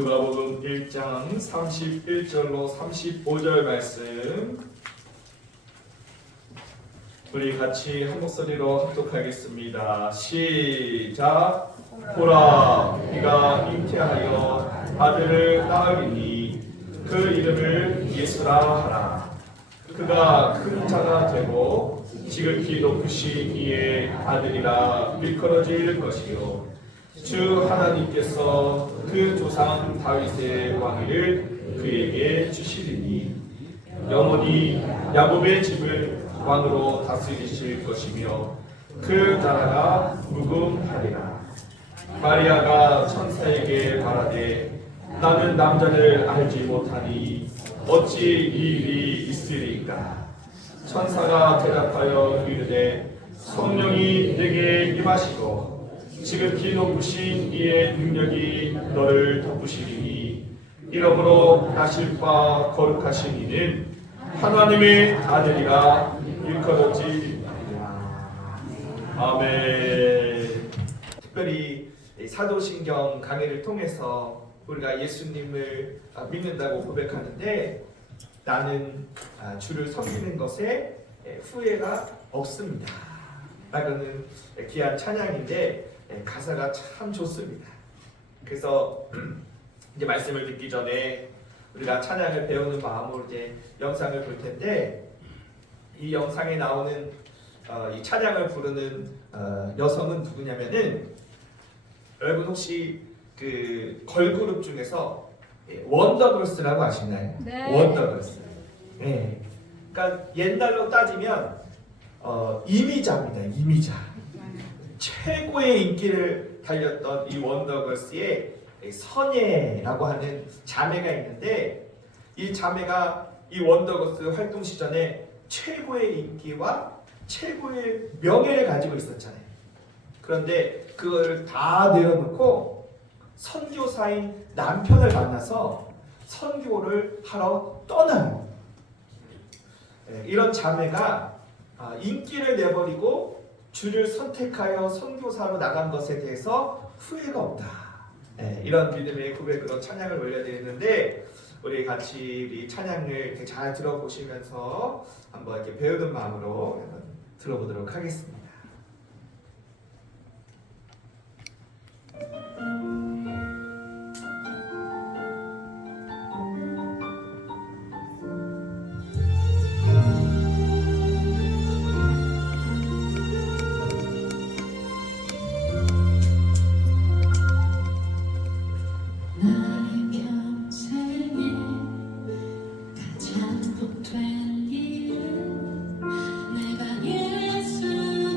누가복음 1장 31절로 35절 말씀 우리 같이 한 목소리로 합독하겠습니다. 시작. 보라, 네가 잉태하여 아들을 낳으리니 그 이름을 예수라 하라. 그가 큰 자가 되고 지극히 높으신 이의 아들이라 일컬어질 것이요 주 하나님께서 그 조상 다윗의 왕위를 그에게 주시리니 영원히 야곱의 집을 왕으로 다스리실 것이며 그 나라가 무궁하리라. 마리아가 천사에게 말하되 나는 남자를 알지 못하니 어찌 이 일이 있으리까. 천사가 대답하여 이르되 성령이 내게 임하시고 지극히 높으신 이의 능력이 너를 덮으시리니 이러므로 나실 바 거룩하신 이는 하나님의 아들이라 일컬어지리라. 아멘. 특별히 사도신경 강의를 통해서 우리가 예수님을 믿는다고 고백하는데 나는 주를 섬기는 것에 후회가 없습니다 라는 귀한 찬양인데 가사가 참 좋습니다. 그래서 이제 말씀을 듣기 전에 우리가 찬양을 배우는 마음으로 이제 영상을 볼 텐데 이 영상에 나오는 이 찬양을 부르는 여성은 누구냐면은 여러분 혹시 그 걸그룹 중에서 원더걸스라고 아시나요? 네. 원더걸스. 네. 그러니까 옛날로 따지면 이미자입니다. 이미자. 최고의 인기를 달렸던 이 원더걸스의 선예라고 하는 자매가 있는데 이 자매가 이 원더걸스 활동 시절에 최고의 인기와 최고의 명예를 가지고 있었잖아요. 그런데 그걸 다 내려놓고 선교사인 남편을 만나서 선교를 하러 떠나요. 이런 자매가 인기를 내버리고 주를 선택하여 선교사로 나간 것에 대해서 후회가 없다. 이런 믿음의 고백으로 찬양을 올려드리는데 우리 같이 이 찬양을 이렇게 잘 들어보시면서 한번 이렇게 배우는 마음으로 들어보도록 하겠습니다. 가장 복된 일은 내가 예수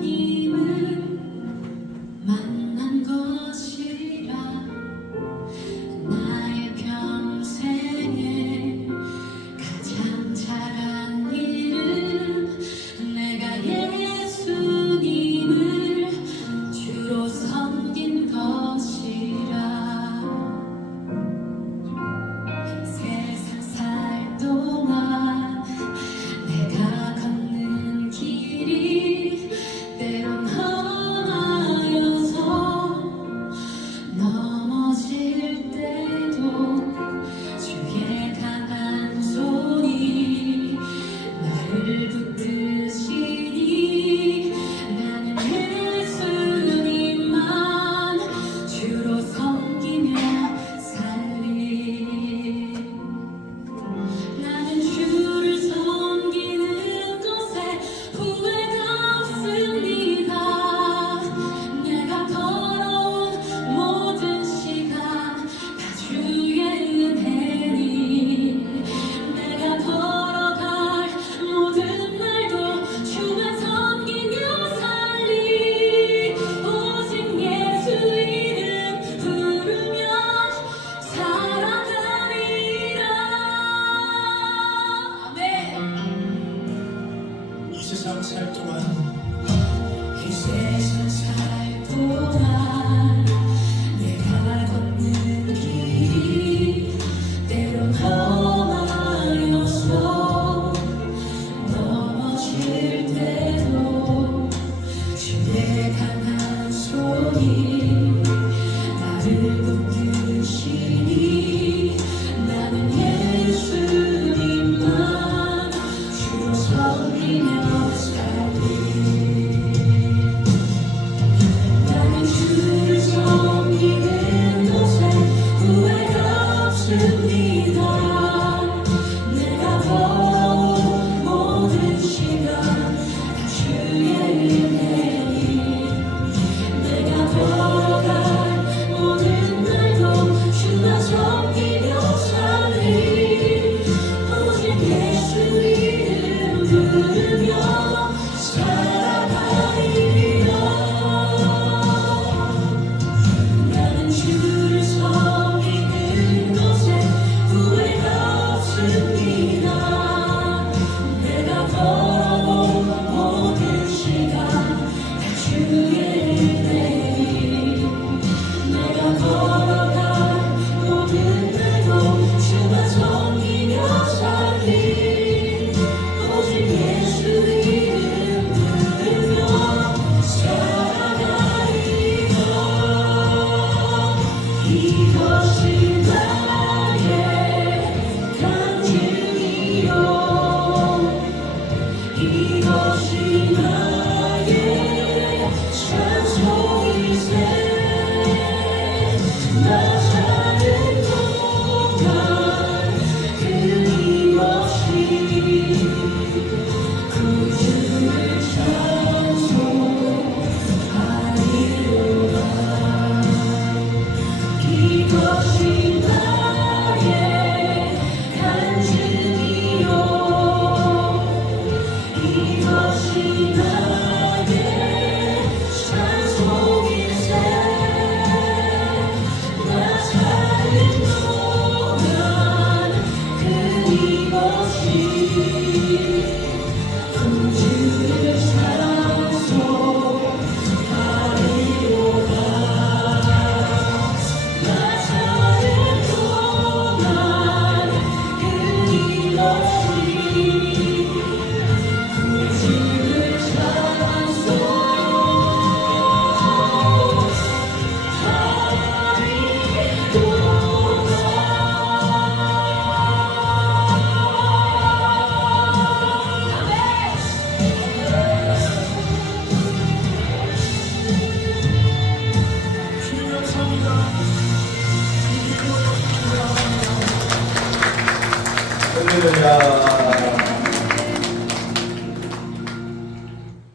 할렐루야.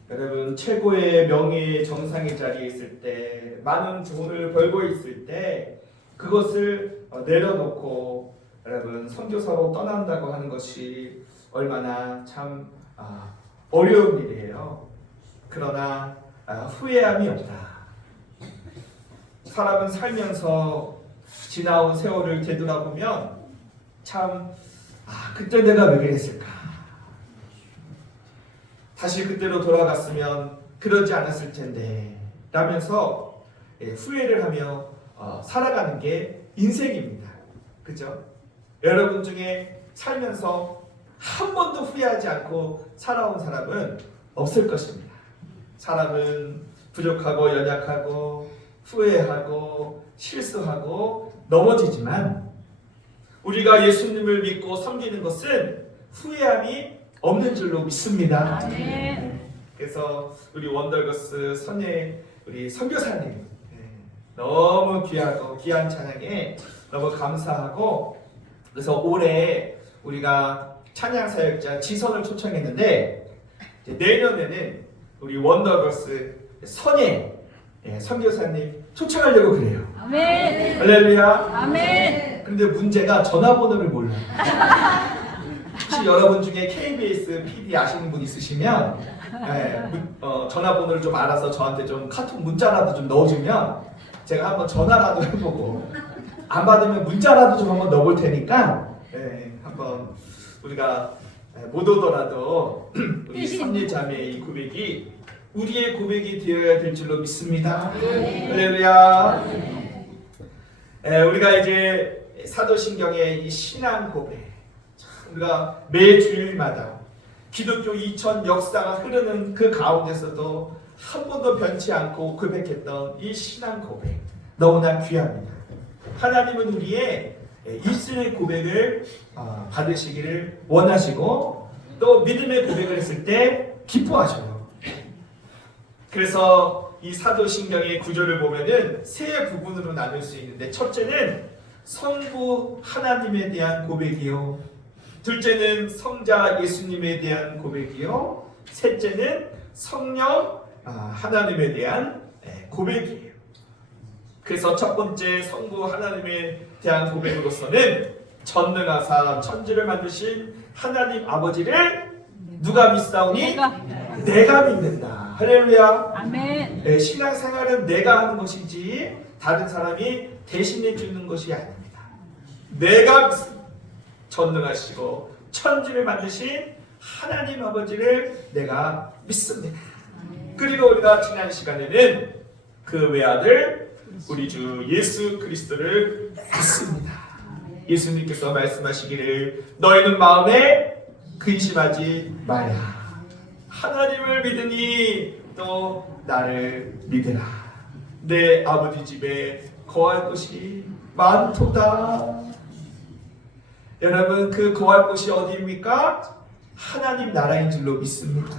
여러분, 최고의 명예 정상의 자리에 있을 때, 많은 돈을 벌고 있을 때 그것을 내려놓고 여러분 선교사로 떠난다고 하는 것이 얼마나 참 어려운 일이에요. 그러나 후회함이 없다. 사람은 살면서 지나온 세월을 되돌아보면 참 그때 내가 왜 그랬을까? 다시 그때로 돌아갔으면 그러지 않았을 텐데 라면서 후회를 하며 살아가는 게 인생입니다. 그죠? 여러분 중에 살면서 한 번도 후회하지 않고 살아온 사람은 없을 것입니다. 사람은 부족하고 연약하고 후회하고 실수하고 넘어지지만 우리가 예수님을 믿고 섬기는 것은 후회함이 없는 줄로 믿습니다. 그래서 우리 원더걸스 선예 우리 선교사님 너무 귀하고 귀한 찬양에 너무 감사하고, 그래서 올해 우리가 찬양 사역자 지선을 초청했는데 내년에는 우리 원더걸스 선예 선교사님 초청하려고 그래요. 아멘. 할렐루야. 아멘. 근데 문제가 전화번호를 몰라요. 혹시 여러분 중에 KBS PD 아시는 분 있으시면 전화번호를 좀 알아서 저한테 좀 카톡 문자라도 좀 넣어주면 제가 한번 전화라도 해보고, 안 받으면 문자라도 좀 한번 넣어볼 테니까 한번 우리가 못 오더라도 우리 선예자매의 이 고백이 우리의 고백이 되어야 될 줄로 믿습니다. 할렐루야. 우리가 이제 사도신경의 이 신앙 고백, 우리가 매 주일마다 기독교 2000 역사가 흐르는 그 가운데서도 한 번도 변치 않고 고백했던 이 신앙 고백 너무나 귀합니다. 하나님은 우리의 입술의 고백을 받으시기를 원하시고 또 믿음의 고백을 했을 때 기뻐하셔요. 그래서 이 사도신경의 구조를 보면은 세 부분으로 나눌 수 있는데, 첫째는 성부 하나님에 대한 고백이요, 둘째는 성자 예수님에 대한 고백이요, 셋째는 성령 하나님에 대한 고백이에요. 그래서 첫 번째 성부 하나님에 대한 고백으로서는 전능하사 천지를 만드신 하나님 아버지를 누가 믿사오니? 내가 믿는다. 할렐루야. 아멘. 신앙생활은 내가 하는 것이지 다른 사람이 대신해 주는 것이 아닙니다. 내가 전능하시고 천지를 만드신 하나님 아버지를 내가 믿습니다. 그리고 우리가 지난 시간에는 그 외아들 우리 주 예수 그리스도를 믿습니다. 예수님께서 말씀하시기를 너희는 마음에 근심하지 마라. 하나님을 믿으니 또 나를 믿으라. 내 아버지 집에 거할 곳이 많도다. 여러분, 그 거할 곳이 어디입니까? 하나님 나라인 줄로 믿습니다.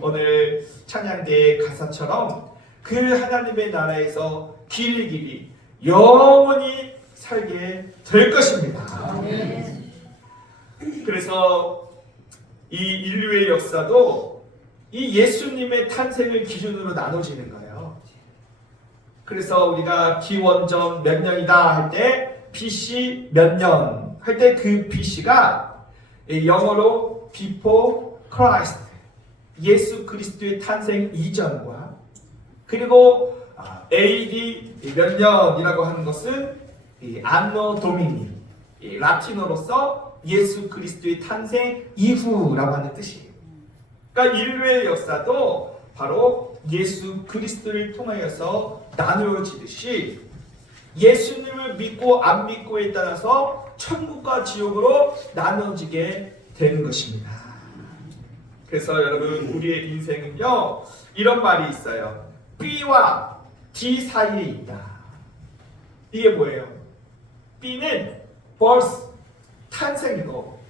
오늘 찬양대의 가사처럼 그 하나님의 나라에서 길이 영원히 살게 될 것입니다. 그래서 이 인류의 역사도 이 예수님의 탄생을 기준으로 나눠지는 거예요. 그래서 우리가 기원전 몇 년이다 할 때 BC 몇 년 할 때 그 BC가 영어로 before Christ, 예수 그리스도의 탄생 이전과, 그리고 AD 몇 년이라고 하는 것은 안노 도미니, 라틴어로서 예수 그리스도의 탄생 이후라고 하는 뜻이에요. 그러니까 인류의 역사도 바로 예수 그리스도를 통하여서 나누어지듯이 예수님을 믿고 안 믿고에 따라서 천국과 지옥으로 나눠지게 되는 것입니다. 그래서 여러분, 우리의 인생은요, 이런 말이 있어요. B와 D 사이에 있다. 이게 뭐예요? B는 birth, 탄생이고,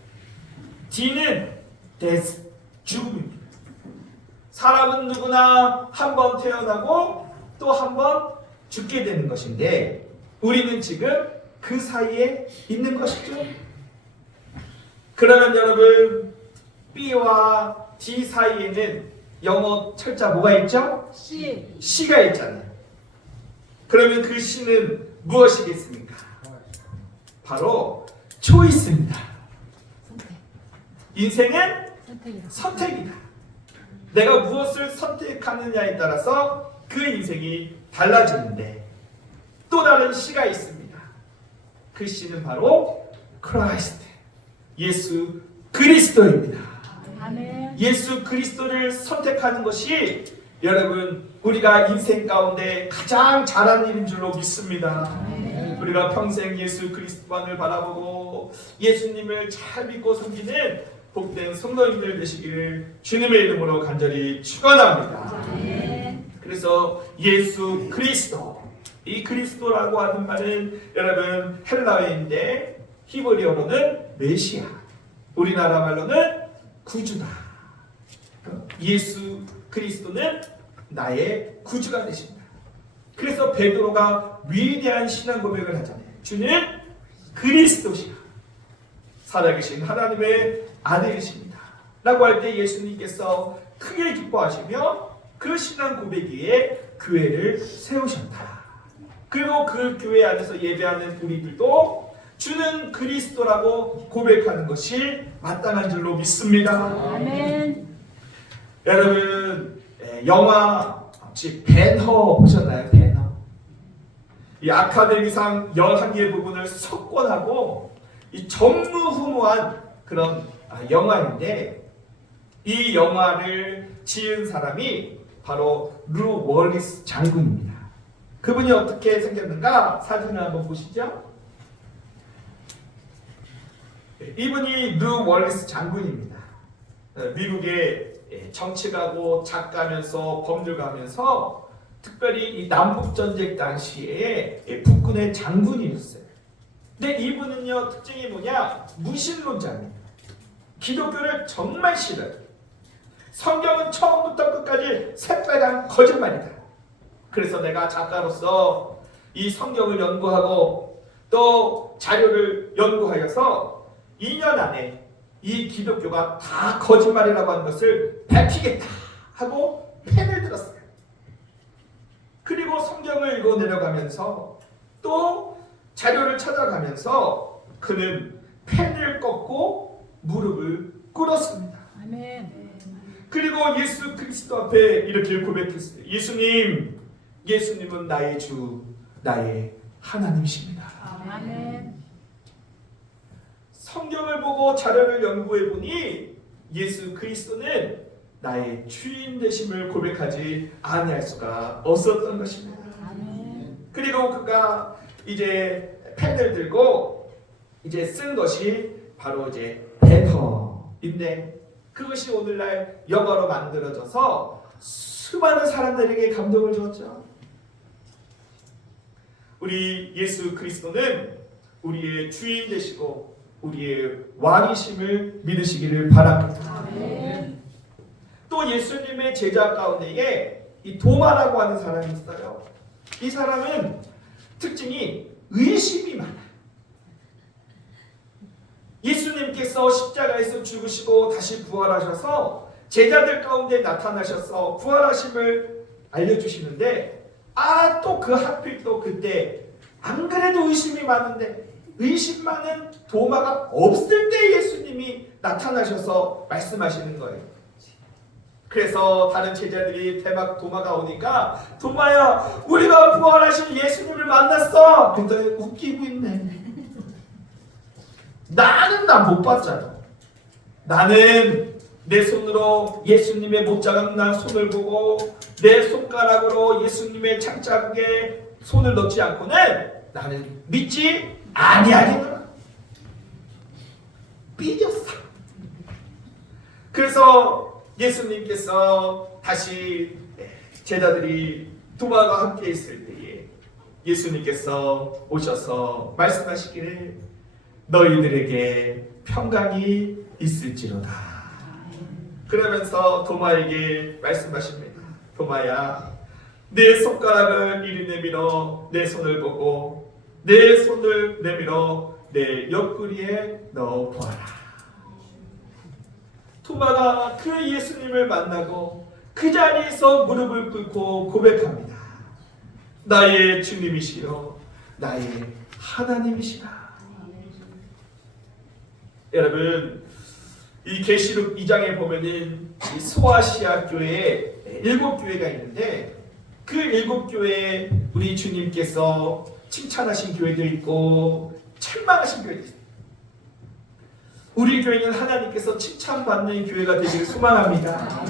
D는 death, 죽음입니다. 사람은 누구나 한 번 태어나고 또 한 번 죽게 되는 것인데, 우리는 지금 그 사이에 있는 것이죠. 그러면 여러분 B와 D 사이에는 영어 철자 뭐가 있죠? C가 있잖아요. 그러면 그 C는 무엇이겠습니까? 바로 초이스입니다. 인생은 선택이다. 내가 무엇을 선택하느냐에 따라서 그 인생이 달라지는데 또 다른 C가 있습니다. 그 C는 바로 크라이스트, 예수 그리스도입니다. 아멘. 예수 그리스도를 선택하는 것이 여러분 우리가 인생 가운데 가장 잘하는 일인 줄로 믿습니다. 우리가 평생 예수 그리스도만을 바라보고 예수님을 잘 믿고 섬기는 복된 성도님들 되시기를 주님의 이름으로 간절히 축원합니다. 그래서 예수 그리스도, 이 그리스도라고 하는 말은 여러분 헬라어인데 히브리어로는 메시아, 우리나라 말로는 구주다. 예수 그리스도는 나의 구주가 되십니다. 그래서 베드로가 위대한 신앙 고백을 하잖아요. 주는 그리스도시라, 살아계신 하나님의 아들이십니다 라고 할 때 예수님께서 크게 기뻐하시며 그 신앙 고백 위에 교회를 세우셨다. 그리고 그 교회 안에서 예배하는 우리들도 주는 그리스도라고 고백하는 것이 마땅한 줄로 믿습니다. 아멘. 여러분 영화 혹시 배너 보셨나요? 배너. 이 아카데미상 11개 부분을 석권하고 이 전무후무한 그런 영화인데 이 영화를 지은 사람이 바로 루 월리스 장군입니다. 그분이 어떻게 생겼는가 사진을 한번 보시죠. 이분이 루 월리스 장군입니다. 미국의 정치가고 작가면서 법률가면서 특별히 이 남북전쟁 당시에 북군의 장군이었어요. 근데 이분은요 특징이 뭐냐, 무신론자입니다. 기독교를 정말 싫어요. 성경은 처음부터 끝까지 새빨간 거짓말이다. 그래서 내가 작가로서 이 성경을 연구하고 또 자료를 연구하여서 2년 안에 이 기독교가 다 거짓말이라고 하는 것을 밝히겠다 하고 펜을 들었어요. 그리고 성경을 읽어 내려가면서 또 자료를 찾아가면서 그는 펜을 꺾고 무릎을 꿇었습니다. 아멘. 그리고 예수 그리스도 앞에 이렇게 고백했어요. 예수님은 나의 주, 나의 하나님이십니다. 아멘. 성경을 보고 자료를 연구해 보니 예수 그리스도는 나의 주인 되심을 고백하지 아니할 수가 없었던 것입니다. 아멘. 그리고 그가 이제 펜을 들고 이제 쓴 것이 바로 이제 배너인데 그것이 오늘날 영어로 만들어져서 수많은 사람들에게 감동을 주었죠. 우리 예수 그리스도는 우리의 주인 되시고 우리의 왕이심을 믿으시기를 바랍니다. 아멘. 또 예수님의 제자 가운데에 이 도마라고 하는 사람이 있어요. 이 사람은 특징이 의심이 많아요. 예수님께서 십자가에서 죽으시고 다시 부활하셔서 제자들 가운데 나타나셔서 부활하심을 알려주시는데 또 그 하필 또 그때 안 그래도 의심이 많은데 의심 많은 도마가 없을 때 예수님이 나타나셔서 말씀하시는 거예요. 그래서 다른 제자들이 대박 도마가 오니까 도마야 우리가 부활하신 예수님을 만났어. 그랬더니 웃기고 있네. 나는 나 못 봤잖아. 나는 내 손으로 예수님의 못 자국난 손을 보고 내 손가락으로 예수님의 창자국에 손을 넣지 않고는 나는 믿지 아니하리라. 삐졌어. 그래서 예수님께서 다시 제자들이 도마가 함께 있을 때에 예수님께서 오셔서 말씀하시기를 너희들에게 평강이 있을지로다. 그러면서 도마에게 말씀하십니다. 도마야, 내 손가락을 이리 내밀어 내 손을 보고 내 손을 내밀어 내 옆구리에 넣어 보아라. 토마가 그 예수님을 만나고 그 자리에서 무릎을 꿇고 고백합니다. 나의 주님이시여 나의 하나님이시다. 여러분, 이 계시록 2장에 보면은 이 소아시아 교회에 7교회가 있는데 그 7교회에 우리 주님께서 칭찬하신 교회도 있고 책망하신 교회도 있습니다. 우리 교회는 하나님께서 칭찬받는 교회가 되기를 소망합니다.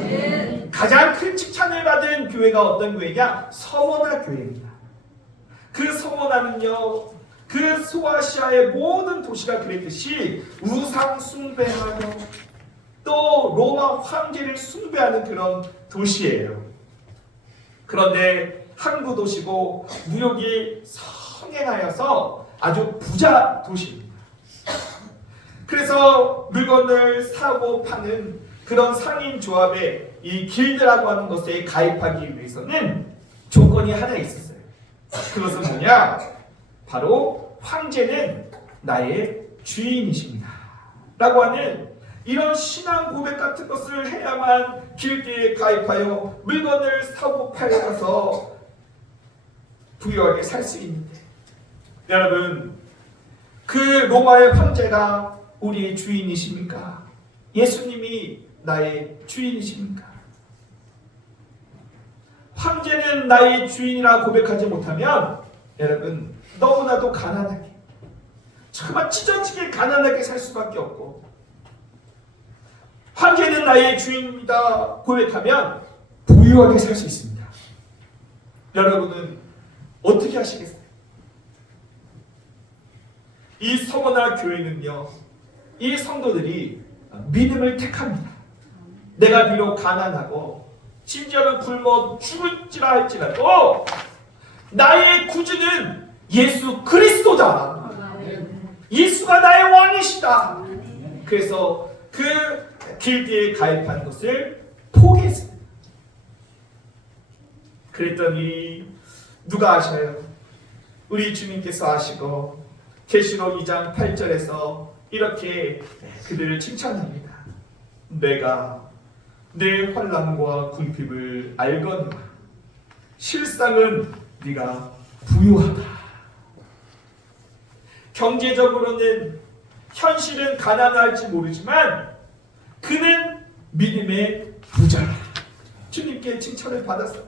가장 큰 칭찬을 받은 교회가 어떤 교회냐? 서머나 교회입니다. 그 서머나는요, 그 소아시아의 모든 도시가 그랬듯이 우상 숭배하며 또 로마 황제를 숭배하는 그런 도시예요. 그런데 항구 도시고 무역이 성행하여서 아주 부자 도시입니다. 그래서 물건을 사고 파는 그런 상인 조합에 이 길드라고 하는 것에 가입하기 위해서는 조건이 하나 있었어요. 그것은 뭐냐? 바로 황제는 나의 주인이십니다 라고 하는 이런 신앙 고백 같은 것을 해야만 길드에 가입하여 물건을 사고 팔아서 부유하게 살 수 있는데, 여러분, 그 로마의 황제가 우리의 주인이십니까? 예수님이 나의 주인이십니까? 황제는 나의 주인이라 고백하지 못하면 여러분 너무나도 가난하게, 정말 찢어지게 가난하게 살 수밖에 없고, 황제는 나의 주인입니다 고백하면 부유하게 살 수 있습니다. 여러분은 어떻게 하시겠어요? 이 서머나 교회는요, 이 성도들이 믿음을 택합니다. 내가 비록 가난하고 심지어는 굶어 죽을지라 할지라도 나의 구주는 예수 그리스도다. 예수가 나의 왕이시다. 그래서 그 길드에 가입한 것을 포기했습니다. 그랬더니 누가 아셔요? 우리 주님께서 아시고 계시록 2장 8절에서 이렇게 그들을 칭찬합니다. 내가 내 환난과 궁핍을 알거니와 실상은 네가 부유하다. 경제적으로는 현실은 가난할지 모르지만 그는 믿음의 부자다. 주님께 칭찬을 받았어요.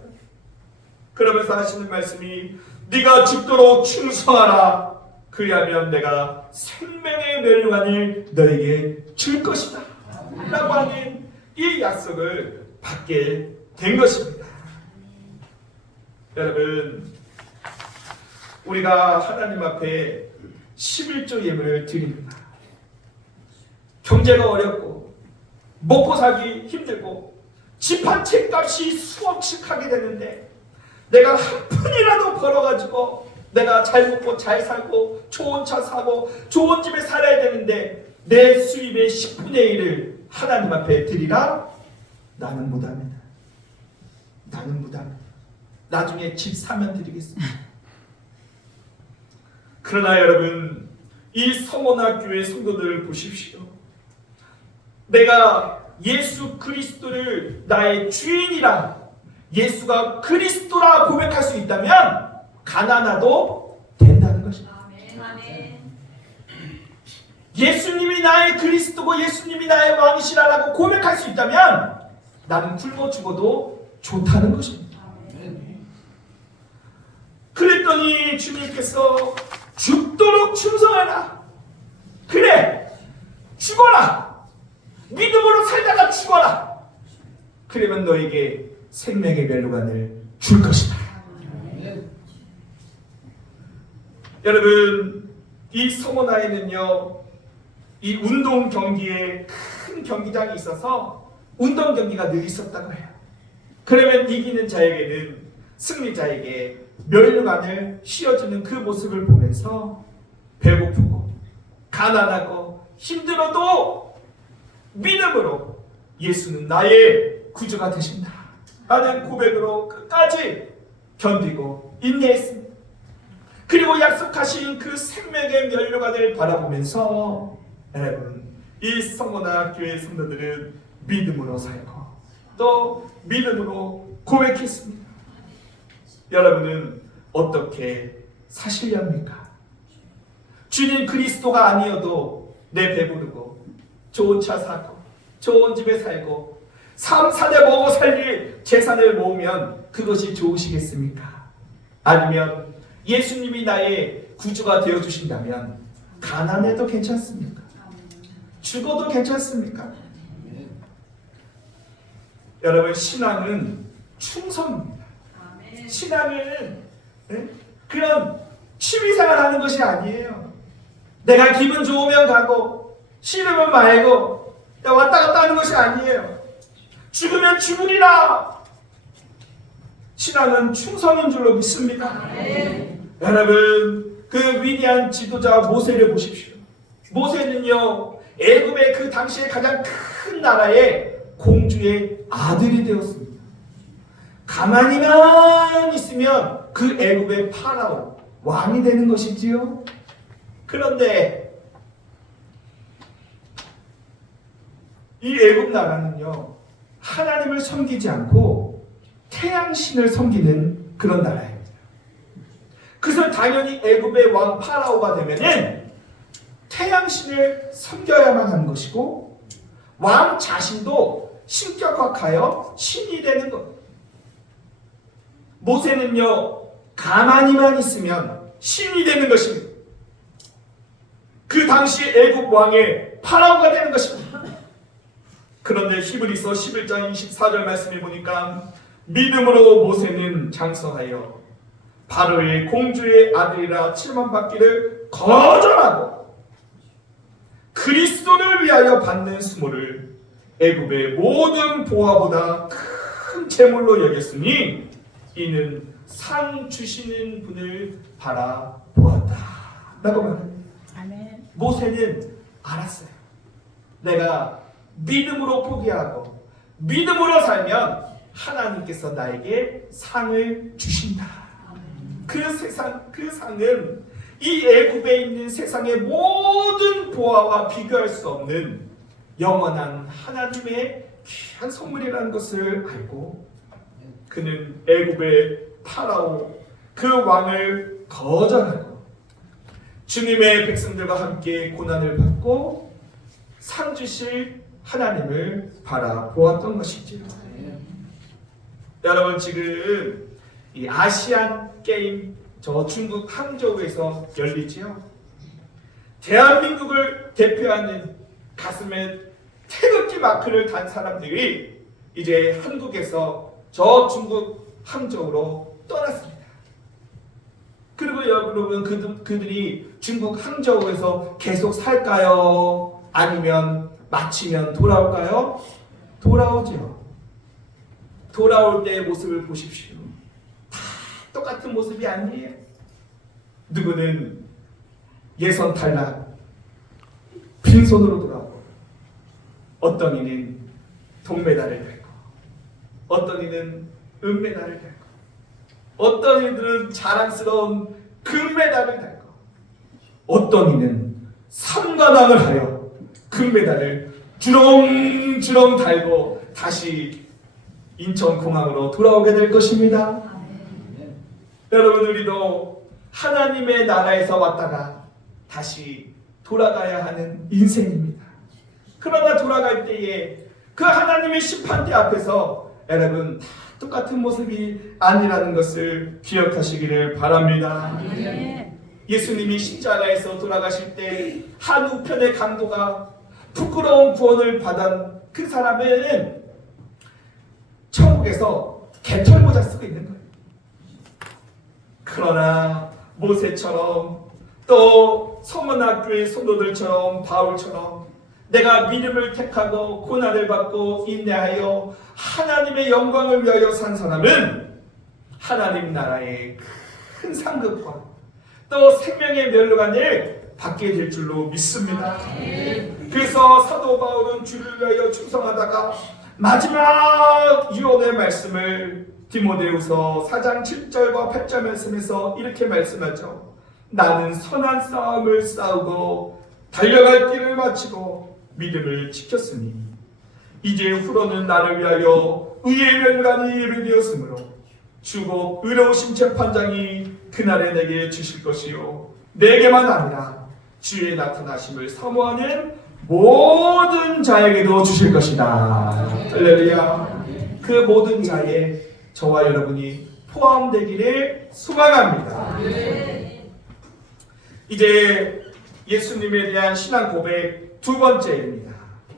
그러면서 하시는 말씀이 네가 죽도록 충성하라. 그리하면 내가 생명의 멸류관을 너에게 줄 것이다 라고 하는 이 약속을 받게 된 것입니다. 여러분, 우리가 하나님 앞에 11조 예물을 드립니다. 경제가 어렵고 먹고 살기 힘들고 집 한 채 값이 수억씩 하게 되는데 내가 한 푼이라도 벌어가지고 내가 잘 먹고 잘 살고 좋은 차 사고 좋은 집에 살아야 되는데 내 수입의 10분의 1을 하나님 앞에 드리라? 나는 못합니다. 나는 못합니다. 나중에 집 사면 드리겠습니다. 그러나 여러분, 이 서머나 교회 성도들을 보십시오. 내가 예수 그리스도를 나의 주인이라, 예수가 그리스도라 고백할 수 있다면 가난하도 된다는 것입니다. 예수님이 나의 그리스도고 예수님이 나의 왕이시라고 고백할 수 있다면 나는 굶어 죽어도 좋다는 것입니다. 그랬더니 주님께서 죽도록 충성하라. 그래, 죽어라. 믿음으로 살다가 죽어라. 그러면 너에게 생명의 멸류관을 줄 것이다. 여러분, 이 서머나에는요, 이 운동 경기에 큰 경기장이 있어서 운동 경기가 늘 있었다고 해요. 그러면 이기는 자에게는 승리자에게 멸류관을 씌워주는 그 모습을 보면서 배고프고 가난하고 힘들어도 믿음으로 예수는 나의 구주가 되신다 라는 고백으로 끝까지 견디고 인내했습니다. 그리고 약속하신 그 생명의 멸류관을 바라보면서 여러분, 이 서머나 교회 성도들은 믿음으로 살고 또 믿음으로 고백했습니다. 여러분은 어떻게 사시렵니까? 주님 그리스도가 아니어도 내 배부르고 좋은 차 사고 좋은 집에 살고 삶 산에 먹어 살릴 재산을 모으면 그것이 좋으시겠습니까? 아니면 예수님이 나의 구주가 되어주신다면 가난해도 괜찮습니까? 죽어도 괜찮습니까? 여러분 신앙은 충성입니다. 신앙은 그런 취미생활 하는 것이 아니에요. 내가 기분 좋으면 가고 싫으면 말고 왔다 갔다 하는 것이 아니에요. 죽으면 죽으리라. 신앙은 충성인 줄로 믿습니다. 여러분 그 위대한 지도자 모세를 보십시오. 모세는요 애굽의 그 당시에 가장 큰 나라의 공주의 아들이 되었습니다. 가만히만 있으면 그 애굽의 파라오 왕이 되는 것이지요. 그런데 이 애굽 나라는요 하나님을 섬기지 않고 태양신을 섬기는 그런 나라입니다. 그래서 당연히 애굽의 왕 파라오가 되면은 태양신을 섬겨야만 하는 것이고 왕 자신도 신격화하여 신이 되는 것. 모세는요 가만히만 있으면 신이 되는 것입니다. 그 당시 애굽 왕의 파라오가 되는 것입니다. 그런데 히브리서 11장 24절 말씀에 보니까 믿음으로 모세는 장성하여 바로의 공주의 아들이라 칠만받기를 거절하고 그리스도를 위하여 받는 수모를 애굽의 모든 보화보다 큰 재물로 여겼으니 이는 상 주시는 분을 바라보았다 라고 말합니다. 모세는 알았어요. 내가 믿음으로 포기하고 믿음으로 살면 하나님께서 나에게 상을 주신다. 그 상은 이 애굽에 있는 세상의 모든 보화와 비교할 수 없는 영원한 하나님의 귀한 선물이라는 것을 알고 그는 애굽의 파라오 그 왕을 거절하고 주님의 백성들과 함께 고난을 받고 상 주실 하나님을 바라보았던 것이지요. 여러분 지금 이 아시안 게임 저 중국 항저우에서 열리지요. 대한민국을 대표하는 가슴에 태극기 마크를 단 사람들이 이제 한국에서 저 중국 항저우로 떠났습니다. 그리고 여러분 그들이 중국 항저우에서 계속 살까요? 아니면 마치면 돌아올까요? 돌아오죠. 돌아올 때의 모습을 보십시오. 다 똑같은 모습이 아니에요. 누구는 예선 탈락, 빈손으로 돌아오고 어떤 이는 동메달을 달고 어떤 이는 은메달을 달고 어떤 이들은 자랑스러운 금메달을 달고 어떤 이는 삼관왕을 하여 금메달을 주렁주렁 달고 다시 인천공항으로 돌아오게 될 것입니다. 여러분 우리도 하나님의 나라에서 왔다가 다시 돌아가야 하는 인생입니다. 그러나 돌아갈 때에 그 하나님의 심판대 앞에서 여러분 다 똑같은 모습이 아니라는 것을 기억하시기를 바랍니다. 예수님이 십자가에서 돌아가실 때 한 우편의 강도가 부끄러운 구원을 받은 그 사람은 천국에서 개털모자 쓰고 있는 거예요. 그러나 모세처럼 또 서문학교의 성도들처럼 바울처럼 내가 믿음을 택하고 고난을 받고 인내하여 하나님의 영광을 위하여 산 사람은 하나님 나라의 큰 상급과 또 생명의 멸류관을 받게 될 줄로 믿습니다. 그래서 사도 바울은 주를 위하여 충성하다가 마지막 유언의 말씀을 디모데후서 4장 7절과 8절 말씀에서 이렇게 말씀하죠. 나는 선한 싸움을 싸우고 달려갈 길을 마치고 믿음을 지켰으니 이제 후로는 나를 위하여 의의 멸관이 예비되었으므로 주고 의로우신 재판장이 그날에 내게 주실 것이요 내게만 아니라 주의 나타나심을 사모하는 모든 자에게도 주실 것이다. 할렐루야. 그 모든 자에 저와 여러분이 포함되기를 소망합니다. 이제 예수님에 대한 신앙 고백 두 번째입니다.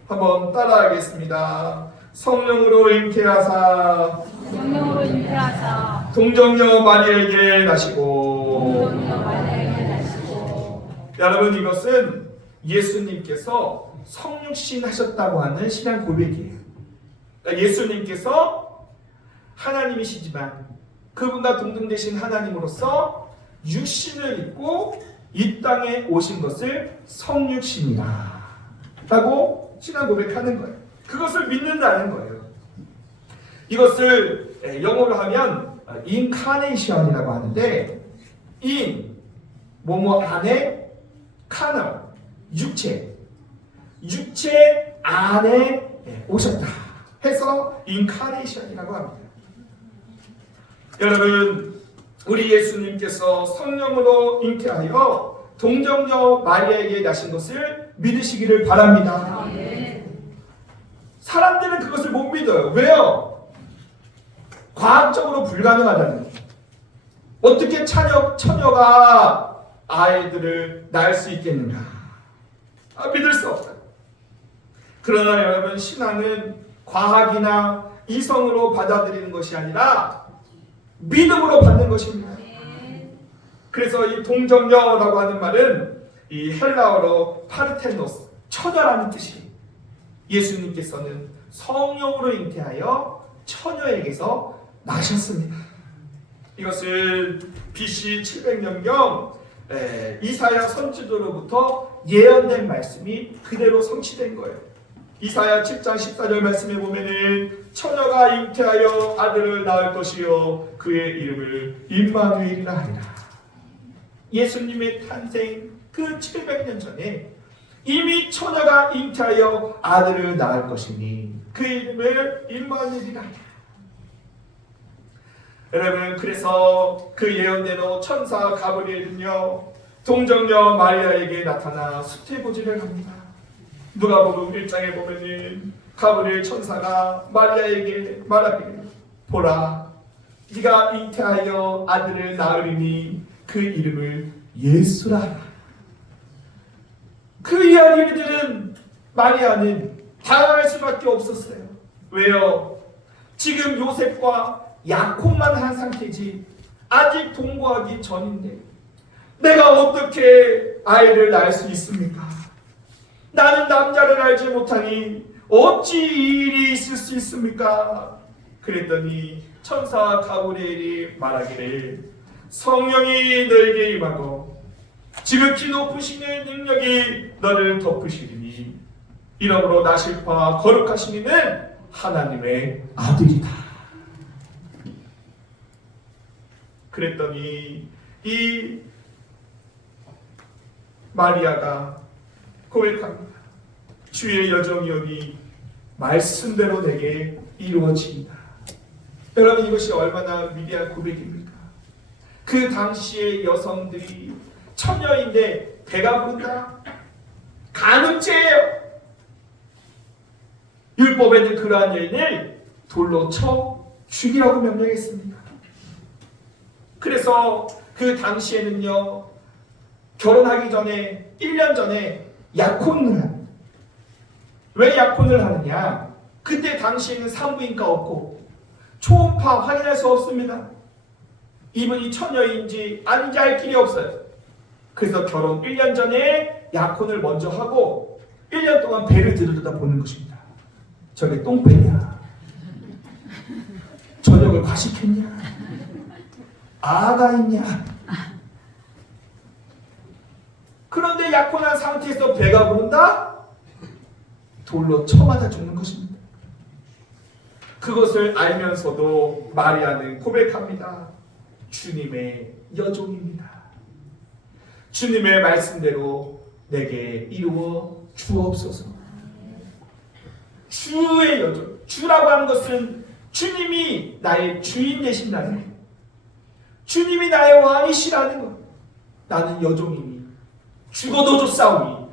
한번 따라하겠습니다. 성령으로 잉태하사 성령으로 잉태하사 동정녀 마리아에게 나시고. 동정녀 마리아에게 나시고. 여러분, 이것은 예수님께서 성육신 하셨다고 하는 신앙 고백이에요. 그러니까 예수님께서 하나님이시지만 그분과 동등되신 하나님으로서 육신을 입고 이 땅에 오신 것을 성육신이다 라고 신앙 고백하는 거예요. 그것을 믿는다는 거예요. 이것을 영어로 하면 인카네이션이라고 하는데, 인 뭐뭐 안에, 카널 육체 안에 오셨다 해서 인카네이션이라고 합니다. 여러분, 우리 예수님께서 성령으로 잉태하여 동정녀 마리아에게 나신 것을 믿으시기를 바랍니다. 사람들은 그것을 못 믿어요. 왜요? 과학적으로 불가능하다는 거예요. 어떻게 처녀가 아이들을 낳을 수 있겠는가? 믿을 수 없다. 그러나 여러분, 신앙은 과학이나 이성으로 받아들이는 것이 아니라 믿음으로 받는 것입니다. 그래서 이 동정녀라고 하는 말은 이 헬라어로 파르테노스, 처녀라는 뜻이에요. 예수님께서는 성령으로 잉태하여 처녀에게서 나셨습니다. 이것을 BC 700년경 이사야 선지자로부터 예언된 말씀이 그대로 성취된 거예요. 이사야 7장 14절 말씀에 보면은 처녀가 잉태하여 아들을 낳을 것이요 그의 이름을 임마누엘이라 하리라. 예수님의 탄생 그 700년 전에 이미 처녀가 잉태하여 아들을 낳을 것이니 그 이름을 임마누엘이라 하리라. 여러분, 그래서 그 예언대로 천사 가브리엘은요 동정녀 마리아에게 나타나 수태고지를 합니다. 누가복음 1장에 보면은 가브리엘 천사가 마리아에게 말하기를, 보라, 네가 잉태하여 아들을 낳으리니 그 이름을 예수라 하라. 그 이야기를 들은 마리아는 당황할 수밖에 없었어요. 왜요? 지금 요셉과 약혼만 한 상태지 아직 동거하기 전인데 내가 어떻게 아이를 낳을 수 있습니까? 나는 남자를 알지 못하니 어찌 이 일이 있을 수 있습니까? 그랬더니 천사 가브리엘이 말하기를, 성령이 너에게 임하고 지극히 높으신 이의 능력이 너를 덮으시리니 이러므로 나실 바 거룩하신 이는 하나님의 아들이다. 그랬더니 이 마리아가 고백합니다. 주의 여정이오니 말씀대로 내게 이루어지이다. 여러분, 이것이 얼마나 위대한 고백입니까? 그 당시의 여성들이 처녀인데 배가 부른다? 간음죄예요. 율법에는 그러한 여인을 돌로 쳐 죽이라고 명령했습니다. 그래서 그 당시에는요 결혼하기 전에 1년 전에 약혼을 합니다. 왜 약혼을 하느냐? 그때 당시에는 산부인과 없고 초음파 확인할 수 없습니다. 이분이 처녀인지 아닌지 알 길이 없어요. 그래서 결혼 1년 전에 약혼을 먼저 하고 1년 동안 배를 들여다 보는 것입니다. 저게 똥배냐? 저녁을 과식했냐? 아가 있냐? 그런데 약혼한 상태에서 배가 부른다? 돌로 쳐맞아 죽는 것입니다. 그것을 알면서도 마리아는 고백합니다. 주님의 여종입니다. 주님의 말씀대로 내게 이루어 주옵소서. 주의 여종. 주라고 하는 것은 주님이 나의 주인 되신다는 것. 주님이 나의 왕이시라는 것. 나는 여종이니 죽어도 좋사오니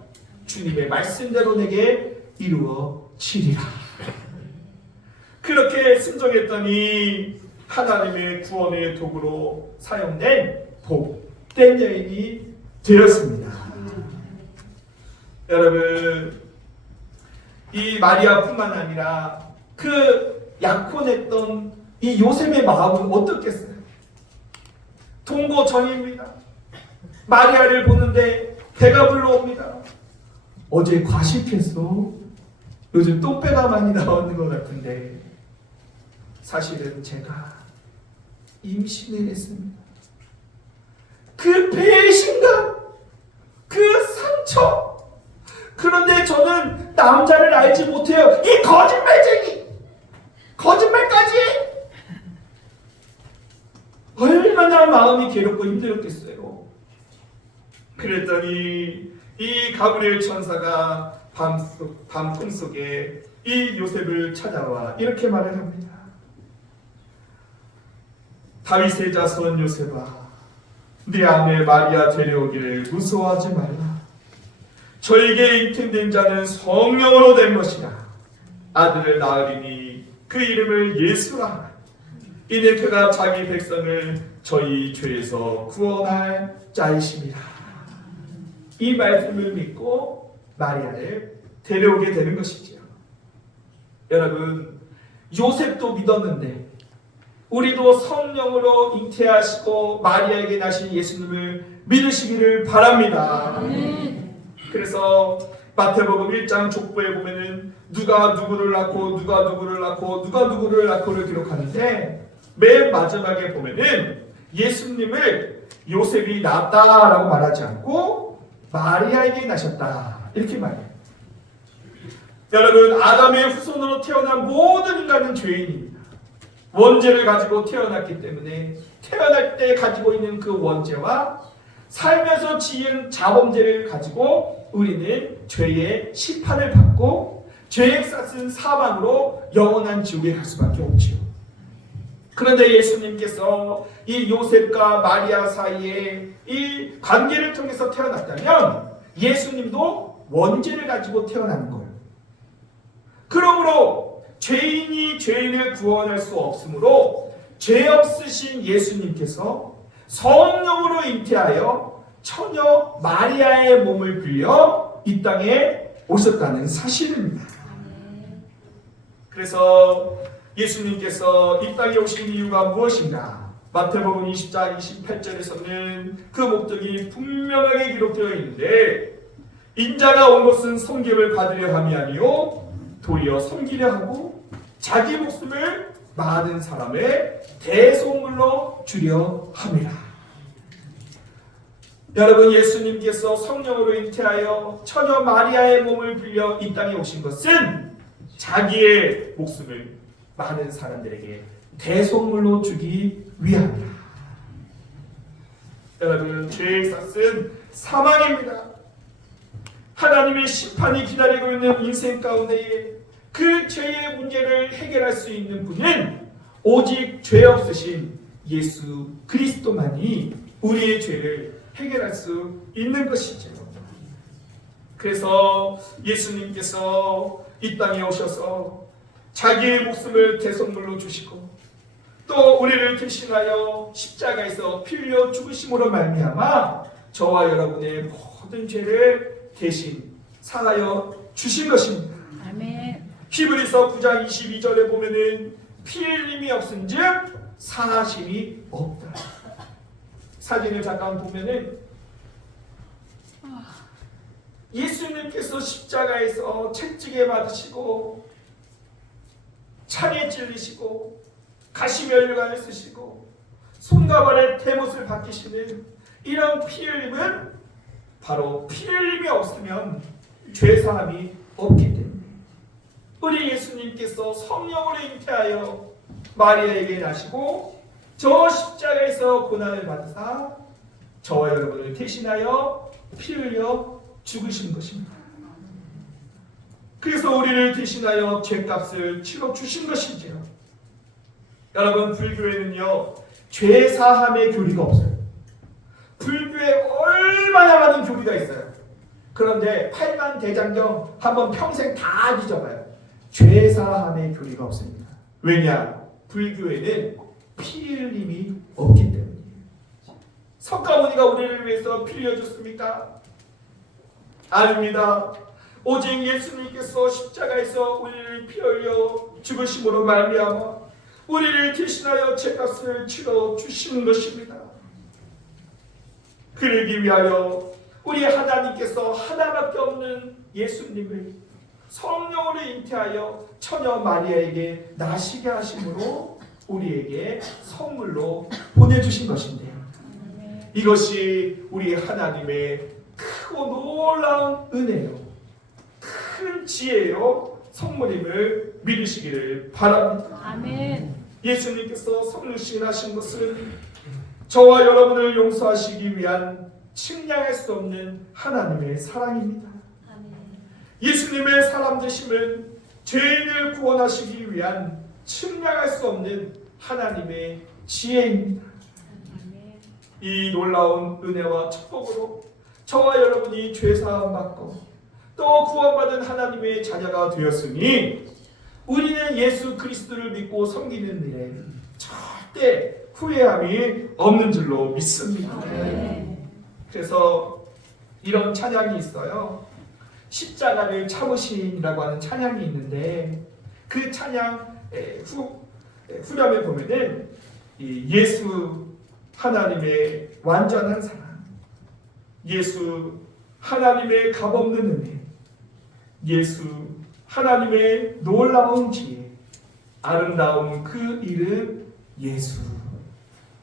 주님의 말씀대로 내게 이루어지리라. 그렇게 순종했더니 하나님의 구원의 도구로 사용된 복된 여인이 되었습니다. 여러분, 이 마리아뿐만 아니라 그 약혼했던 이 요셉의 마음은 어떻겠어요? 동거 전입니다. 마리아를 보는데 배가 불러옵니다. 어제 과식했어? 요즘 똥배가 많이 나오는 것 같은데 사실은 제가 임신을 했습니다. 그 배신감, 그 상처. 그런데 저는 남자를 알지 못해요. 이 거짓말쟁이! 거짓말까지! 얼마나 마음이 괴롭고 힘들었겠어요. 그랬더니 이 가브리엘 천사가 밤 꿈속에 이 요셉을 찾아와 이렇게 말을 합니다. 다윗의 자손 요셉아, 네 아내 마리아 데려오기를 무서워하지 말라. 저에게 잉태된 자는 성령으로 된 것이라. 아들을 낳으리니 그 이름을 예수라 하라. 이는 그가 자기 백성을 저희 죄에서 구원할 자이심이라. 이 말씀을 믿고 마리아를 데려오게 되는 것이지요. 여러분, 요셉도 믿었는데 우리도 성령으로 잉태하시고 마리아에게 나신 예수님을 믿으시기를 바랍니다. 그래서 마태복음 1장 족보에 보면은 누가 누구를 낳고 누가 누구를 낳고 누가 누구를 낳고를 기록하는데 맨 마지막에 보면은 예수님을 요셉이 낳았다라고 말하지 않고 마리아에게 낳으셨다 이렇게 말해요. 여러분, 아담의 후손으로 태어난 모든 인간은 죄인입니다. 원죄를 가지고 태어났기 때문에 태어날 때 가지고 있는 그 원죄와 살면서 지은 자범죄를 가지고 우리는 죄의 심판을 받고 죄의 싹은 사망으로 영원한 지옥에 갈 수밖에 없지요. 그런데 예수님께서 이 요셉과 마리아 사이에 이 관계를 통해서 태어났다면 예수님도 원죄를 가지고 태어나는 거예요. 그러므로 죄인이 죄인을 구원할 수 없으므로 죄 없으신 예수님께서 성령으로 잉태하여 처녀 마리아의 몸을 빌려 이 땅에 오셨다는 사실입니다. 그래서 예수님께서 이 땅에 오신 이유가 무엇인가? 마태복음 20장 28절에서는 그 목적이 분명하게 기록되어 있는데, 인자가 온 것은 섬김을 받으려 함이 아니요 도리어 섬기려 하고 자기 목숨을 많은 사람의 대속물로 주려 함이라. 여러분, 예수님께서 성령으로 잉태하여 처녀 마리아의 몸을 빌려 이 땅에 오신 것은 자기의 목숨을 많은 사람들에게 대속물로 주기 위함이라. 여러분, 죄의 삭은 사망입니다. 하나님의 심판이 기다리고 있는 인생 가운데에 그 죄의 문제를 해결할 수 있는 분은 오직 죄 없으신 예수 그리스도만이 우리의 죄를 해결할 수 있는 것이죠. 그래서 예수님께서 이 땅에 오셔서 자기의 목숨을 대속물로 주시고 또 우리를 대신하여 십자가에서 피 흘려 죽으심으로 말미암아 저와 여러분의 모든 죄를 대신 사하여 주신 것입니다. 아멘. 히브리서 9장 22절에 보면은 피 흘림이 없은즉 사하심이 없다. 사진을 잠깐 보면은 예수님께서 십자가에서 채찍에 맞으시고 창에 찔리시고 가시면류관을 쓰시고 손과 발에 대못을 박히시는 이런 피 흘림은 바로 피 흘림이 없으면 죄사함이 없기 때문에 우리 예수님께서 성령으로 잉태하여 마리아에게 나시고 저 십자가에서 고난을 받으사 저와 여러분을 대신하여 피 흘려 죽으신 것입니다. 그래서 우리를 대신하여 죄값을 치러 주신 것이지요. 여러분, 불교에는요 죄 사함의 교리가 없어요. 불교에 얼마나 많은 교리가 있어요. 그런데 팔만대장경 한번 평생 다 뒤져봐요. 죄 사함의 교리가 없습니다. 왜냐? 불교에는 피 흘림이 없기 때문이에요. 석가모니가 우리를 위해서 피 흘려줬습니까? 아닙니다. 오직 예수님께서 십자가에서 우리를 피 흘려 죽으심으로 말미암아 우리를 대신하여 죄값을 치러 주시는 것입니다. 그러기 위하여 우리 하나님께서 하나밖에 없는 예수님을 성령으로 잉태하여 처녀 마리아에게 나시게 하심으로 우리에게 선물로 보내주신 것인데요. 이것이 우리 하나님의 크고 놀라운 은혜요, 큰 지혜요, 선물임을 믿으시기를 바랍니다. 아멘. 예수님께서 성령 시인하신 것은 저와 여러분을 용서하시기 위한 측량할 수 없는 하나님의 사랑입니다. 예수님의 사람 되심은 죄인을 구원하시기 위한 측량할 수 없는 하나님의 지혜입니다. 이 놀라운 은혜와 축복으로 저와 여러분이 죄사함 받고 또 구원받은 하나님의 자녀가 되었으니 우리는 예수 그리스도를 믿고 섬기는 일에 절대 후회함이 없는 줄로 믿습니다. 그래서 이런 찬양이 있어요. 십자가를 참으신이라고 하는 찬양이 있는데 그 찬양 후렴에 보면은 예수 하나님의 완전한 사랑, 예수 하나님의 값없는 은혜, 예수 하나님의 놀라운 지혜, 아름다운 그 이름 예수.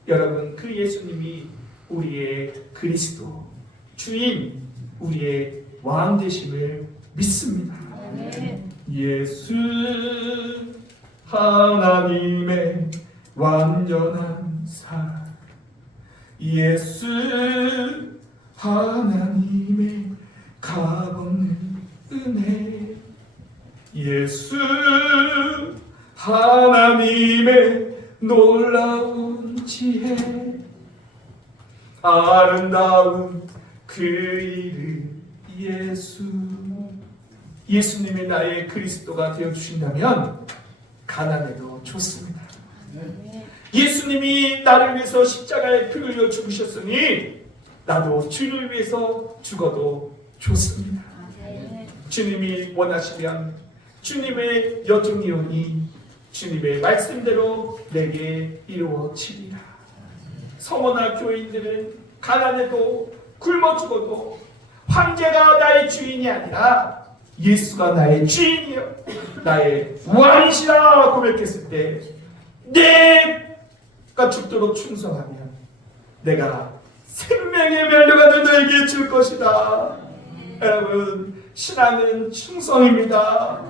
여러분, 그 예수님이 우리의 그리스도, 주인, 우리의 왕 되심을 믿습니다. 예수 하나님의 완전한 사랑, 예수 하나님의 값없는 은혜, 예수 하나님의 놀라운 지혜, 아름다운 그 이름 예수. 예수님이 나의 그리스도가 되어주신다면 가난해도 좋습니다. 예수님이 나를 위해서 십자가에 피 흘려 죽으셨으니 나도 주를 위해서 죽어도 좋습니다. 주님이 원하시면 주님의 여종이오니 주님의 말씀대로 내게 이루어지리라. 성원아 교인들은 가난해도 굶어 죽어도 황제가 나의 주인이 아니라 예수가 나의 주인이요 나의 왕이시라 고백했을 때 내가 죽도록 충성하면 내가 생명의 면류관을 너에게 줄 것이다. 여러분, 신앙은 충성입니다.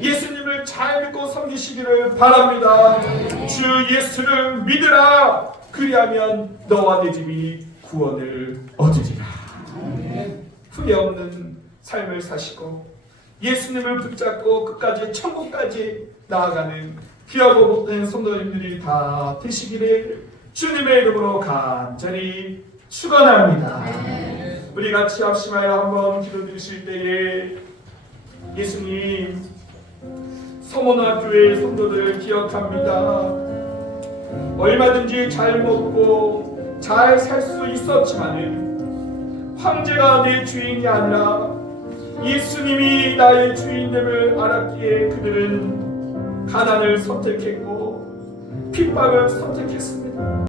예수님을 잘 믿고 섬기시기를 바랍니다. 주 예수를 믿으라. 그리하면 너와 내 집이 구원을 얻으리라. 후회 없는 삶을 사시고 예수님을 붙잡고 끝까지 천국까지 나아가는 귀하고 복된 성도님들이 다 되시기를 주님의 이름으로 간절히 축원합니다. 우리 같이 합심하여 한번 기도드리실 때에 예수님, 서문화 교회 성도들 기억합니다. 얼마든지 잘 먹고 잘 살 수 있었지만은 황제가 내 주인이 아니라 예수님이 나의 주인됨을 알았기에 그들은 가난을 선택했고 핍박을 선택했습니다.